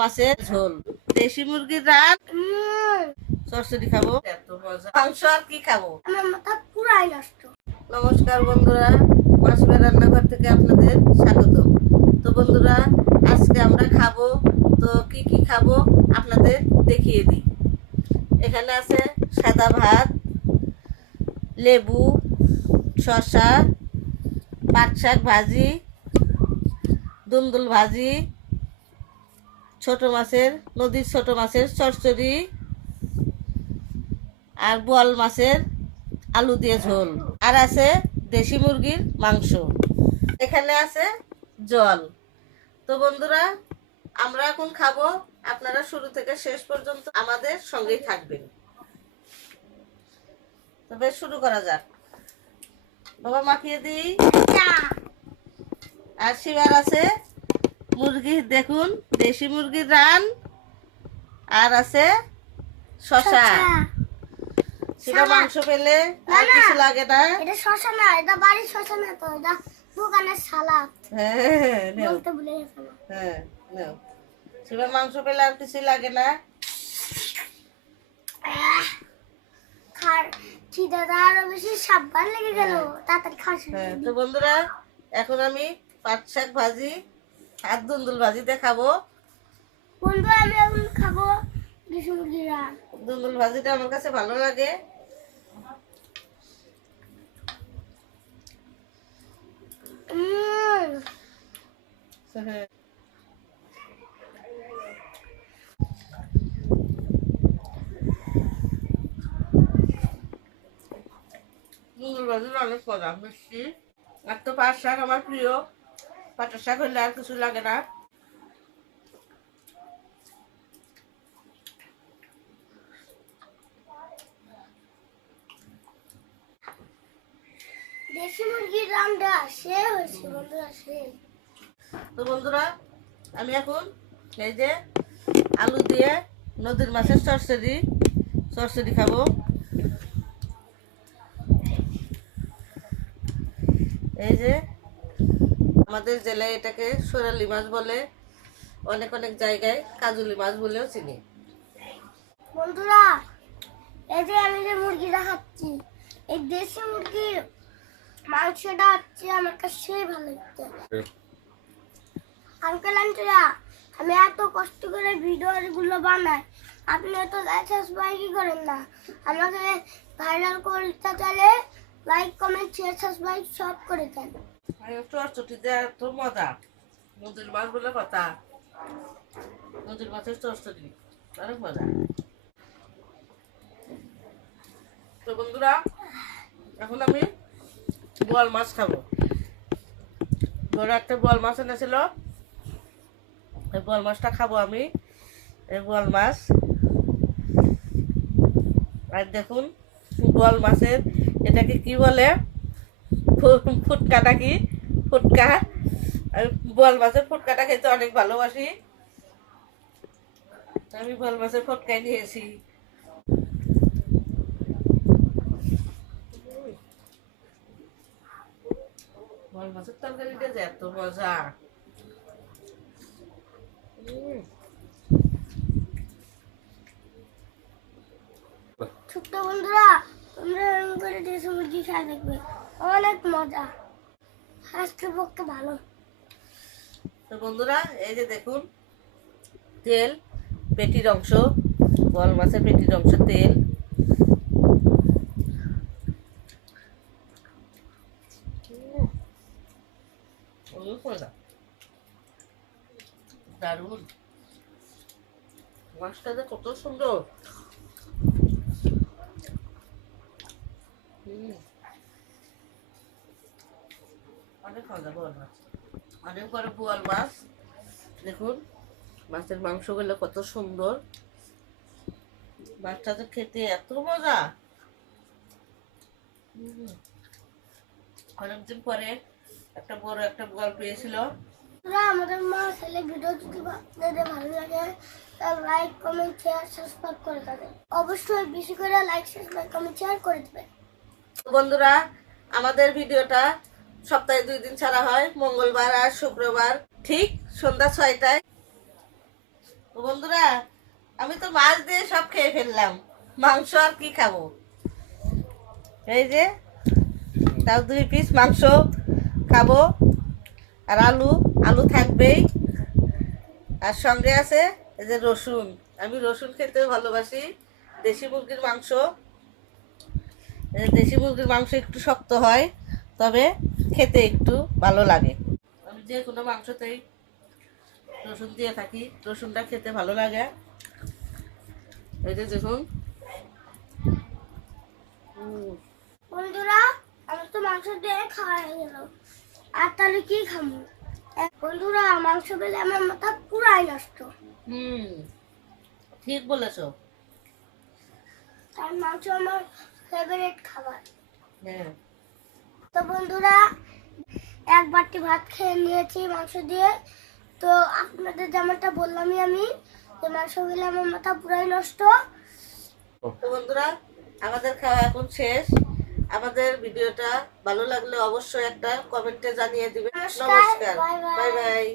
মাছের ঝোল, দেশি মুরগির রান, চচ্চড়ি খাবো, এত মজা। মাংস আর কি খাবো, আমার মাথা পুরাই নষ্ট। নমস্কার বন্ধুরা, মাসুমের রান্নাঘর থেকে আপনাদের স্বাগত। তো বন্ধুরা, আজকে আমরা খাবো, তো কি কি খাবো আপনাদের দেখিয়ে দিই। এখানে আছে সাদা ভাত, লেবু, শসা, পাট শাক ভাজি, দুন্দুল ভাজি, ছোট মাছের, নদীর ছোট মাছের চচ্চড়ি, আর বোয়াল মাছের আলু দিয়ে ঝোল, আর আছে দেশি মুরগির মাংস, এখানে আছে জল। তো বন্ধুরা, আমরা এখন খাবো, আপনারা শুরু থেকে শেষ পর্যন্ত আমাদের সঙ্গেই থাকবেন। তবে শুরু করা যাক। বাবা মাখিয়ে দিই। আর শিবার আছে মুরগি, দেখুন দেশি মুরগির রান, আর আছে শসা। শিবা মাংস পেলে আর কিছু লাগে না। এটা শসা না, এটা বাড়ির শসা না, তো এটা দোকানের সালাদ। হ্যাঁ, নেও। বলতে ভুলে গেছিলাম। হ্যাঁ, নেও। শিবা মাংস পেলে আর কিছু লাগে না। খার খিদাটা আরো বেশি সাবধান লেগে গেল, তাড়াতাড়ি খাওয়া শুরু হ্যাঁ, করি। তো বন্ধুরা, এখন আমি পাট শাক ভাজি আর দুন্দুল ভাজি দেখাবো। বন্ধু, আমি এখন খাবো দেশি মুরগির রান। দুন্দুল ভাজিটা আমার কাছে ভালো লাগে। হ্যাঁ, দুন্দুল ভাজিটা অনেক মজা, মিষ্টি। আর তো পাট শাক আমার প্রিয়, পাটের শাক হলে আর কিছু লাগে না। দেশি মুরগির রানটা সে হয়েছে বন্ধুরা, সে। তো বন্ধুরা, আমি এখন এই যে আলু দিয়ে নদীর মাছের চচ্চড়ি খাবো। এই যে আমাদের জেলায় এটাকে সোনালি মাছ বলে, অনেক অনেক জায়গায় কাজুলি মাছ বলেও চিনি। বন্ধুরা, এই যে আমি যে মুরগিটা খাচ্ছি, এই দেশি মুরগির মাংসটা হচ্ছে আমার কাছে সেই ভালো লাগছে। আঙ্কেল আন্টিরা, আমি এত কষ্ট করে ভিডিও গুলো বানাই, আপনি এত সাবস্ক্রাইব করেন না। আমাকে ভাইরাল করতে চাইলে লাইক কমেন্ট শেয়ার সাবস্ক্রাইব সব করে দেন। চচ্চড়ি দেওয়া তো মজা, নদীর মাছ বলে কথা, নদীর মাছের চচ্চড়ি অনেক মজা। তো বন্ধুরা, এখন আমি বোয়াল মাছ খাবো। বড় একটা বোয়াল মাছ এনেছিল, এই বোয়াল মাছটা খাবো আমি। এই বোয়াল মাছ, আর দেখুন বোয়াল মাছের এটাকে কি বলে, ফুটকাটা, কি ফুটকা। আমি বোয়াল মাছের ফুটকাটা খেতে অনেক ভালোবাসি, আমি বোয়াল মাছের ফুটকাই নিয়েছি। বোয়াল মাছের তরকারিটা যে এত মজা। ছোট্ট বন্ধুরা, তোমরা এরকম করে দেশি মুরগি খাই দেখবে, অনেক মজা, স্বাস্থ্যের পক্ষে ভালো। তো বন্ধুরা, এই যে দেখুন তেল, পেটির অংশ, বোয়াল মাছের পেটির অংশ, তেল। দারুন, মাছটা যে কত সুন্দর। অনেক মজা বোয়াল মাছ, অনেক বড় বোয়াল মাছ। দেখুন মাছের মাংসগুলো কত সুন্দর, মাছটা তো খেতে এত মজা। অনেকদিন পরে একটা বড় একটা বোয়াল পেয়েছিল। আমাদের মা ছেলে ভিডিও যদি আপনাদের ভালো লাগে, তাহলে লাইক কমেন্ট শেয়ার সাবস্ক্রাইব করে দেবেন। অবশ্যই বেশি করে লাইক সাবস্ক্রাইব কমেন্ট শেয়ার করে দেবেন। বন্ধুরা, আমাদের ভিডিওটা সপ্তাহে 2 দিন ছাড়া হয়, মঙ্গলবার আর শুক্রবার, ঠিক সন্ধ্যা 6টায়। তো বন্ধুরা, আমি তো মাছ দিয়ে সব খেয়ে ফেললাম, মাংস আর কি খাবো। এই যে তাও 2 পিস মাংস খাবো, আর আলু আলু থাকবেই, আর সঙ্গে আছে এই যে রসুন। আমি রসুন খেতে ভালোবাসি। দেশি মুরগির মাংস, এই যে দেশি মুরগির মাংস একটু শক্ত হয়, তবে খেতে একটু ভালো লাগে। আমি যে কোনো মাংসতেই রসুন দিয়ে থাকি, রসুনটা খেতে ভালো লাগে। এই যে দেখুন, বন্ধুরা আমি তো মাংস দিয়ে খাওয়া হয়ে গেল, আর তাহলে কি খাবো? বন্ধুরা মাংস পেলে আমার মাথা পুরাই নষ্ট। ঠিক বলেছো। তার মাংস আমার ফেভারিট খাবার। হ্যাঁ, তো বন্ধুরা 1 বাটি ভাত খেয়ে নিয়েছি মাংস দিয়ে। তো আপনাদের যেমনটা বললামই আমি, যে মাংস খেলে আমার মাথা পুরাই নষ্ট। তো বন্ধুরা, আমাদের খাওয়া এখন শেষ। আমাদের ভিডিওটা ভালো লাগলে অবশ্যই একটা কমেন্টে জানিয়ে দিবেন। নমস্কার, নমস্কার, বাই বাই। Bye bye.